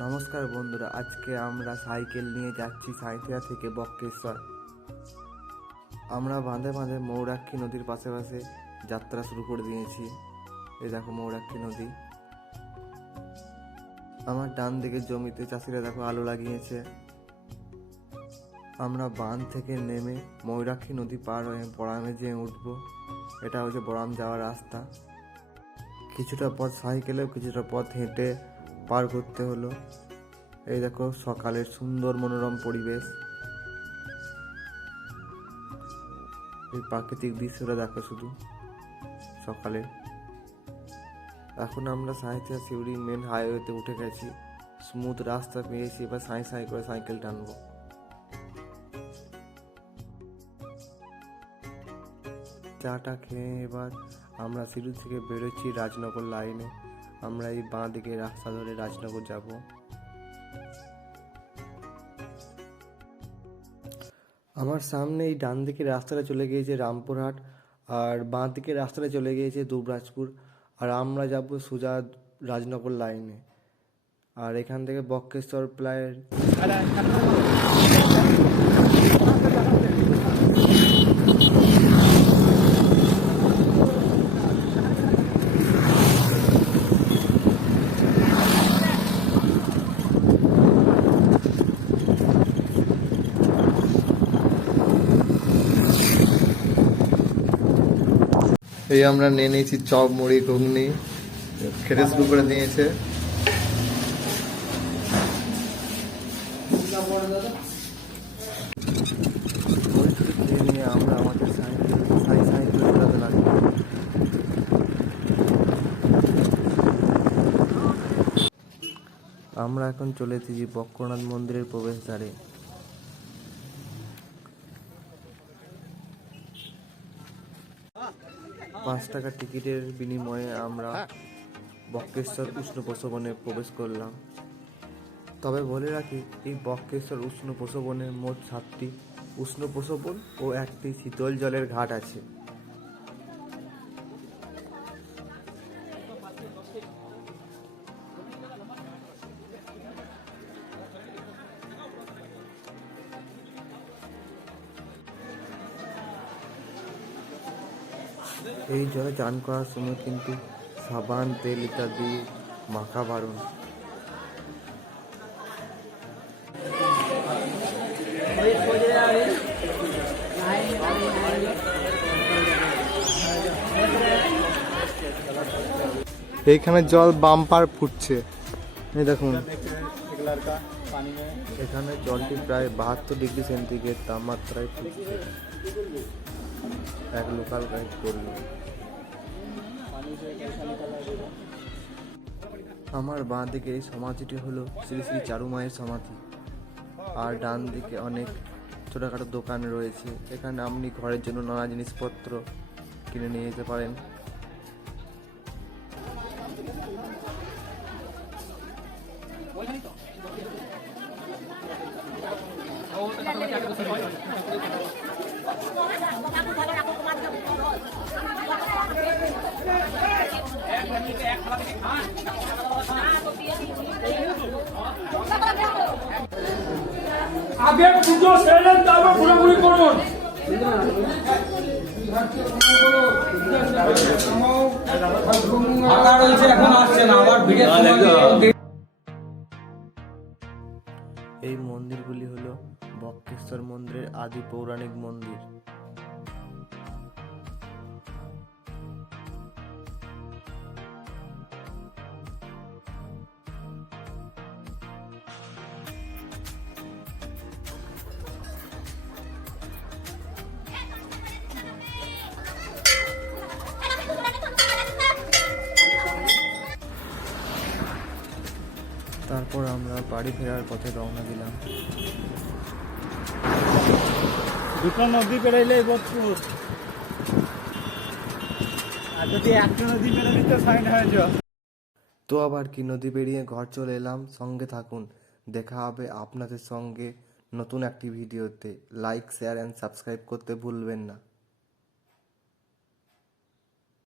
নমস্কার বন্ধুরা, আজকে আমরা সাইকেল নিয়ে যাচ্ছি সাঁইথিয়া থেকে বক্রেশ্বর। আমরা বাঁধে বাঁধে মৌরাক্ষী নদীর পাশে পাশে যাত্রা শুরু করে দিয়েছি। এই দেখো মৌরাক্ষী নদী। আমার ডান দিকে জমিতে চাষিরা দেখো আলু লাগিয়েছে। আমরা বাঁধ থেকে নেমে ময়ূরাক্ষী নদী পার হয়ে বড়ামে যেয়ে উঠবো। এটা হচ্ছে বড়াম যাওয়ার রাস্তা। কিছুটা পথ সাইকেলেও কিছুটা পথ হেঁটে পার করতে হলো। এই দেখো সকালের সুন্দর মনোরম পরিবেশ, এই প্রাকৃতিক দৃশ্যটা দেখো শুধু সকালে। এখন আমরা সাঁইথিয়া সিউড়ি মেন হাইওয়েতে উঠে গেছি, স্মুথ রাস্তা পেয়েছি। এবার সাঁই সাঁই করে সাইকেল টানবো। চাটা খেয়ে এবার আমরা সিউড়ি থেকে বেরোচ্ছি রাজনগর লাইনে। আমরা এই বাঁ দিকে রাস্তা ধরে রাজনগর যাব। আমার সামনে এই ডান দিকে রাস্তাটা চলে গিয়েছে রামপুরহাট, আর বাঁ দিকে রাস্তাটা চলে গিয়েছে দুবরাজপুর। আর আমরা যাব সোজা রাজনগর লাইনে। আর এখান থেকে বক্রেশ্বর প্রায় এই আমরা নিয়ে নিয়েছি চপ মুড়ি ঘুগনি, খেতে শুরু করে দিয়েছে। আমরা আমাদের আমরা এখন চলে এসেছি বক্রনাথ মন্দিরের প্রবেশদ্বারে। 5 টাকা টিকিটের বিনিময়ে আমরা বক্রেশ্বর উষ্ণ প্রসবনে প্রবেশ করলাম। তবে বলে রাখি, এই বক্রেশ্বর উষ্ণ প্রসবনে মোট 7টি উষ্ণ প্রসবন ও 1টি শীতল জলের ঘাট আছে। এই জলে চান করার সময় কিন্তু সাবান তেল ইত্যাদি মাখা বারণ। এইখানে জল বাম্পার ফুটছে, এই দেখুন। এখানে জলটি প্রায় 72 ডিগ্রি সেন্টিগ্রেড তাপমাত্রায় ফুটছে। এক লোকাল গাইড করল। আমার বাঁ দিকে এই সমাধিটি হলো শ্রী শ্রী চারু মায়ের সমাধি। আর ডান দিকে অনেক ছোটখাটো দোকান রয়েছে। এখানে আপনি ঘরের জন্য নানা জিনিসপত্র কিনে নিয়ে যেতে পারেন। আগে পুজো সেরেন, তারপর ঘোরাঘুরি করুন। এই মন্দিরগুলি হলো বক্রেশ্বর মন্দিরের আদি পৌরাণিক মন্দির। তারপর আমরা বাড়ি ফেরার পথে রওনা দিলাম। দুটো নদী পেরাইলেই বছর, আর যদি একটা নদী পেরে দিতে সাইন হয়ে যাও। তো আবার কি, নদী পেরিয়ে ঘর চলে এলাম। সঙ্গে থাকুন, দেখা হবে আপনাদের সঙ্গে নতুন একটি ভিডিওতে। লাইক, শেয়ার অ্যান্ড সাবস্ক্রাইব করতে ভুলবেন না।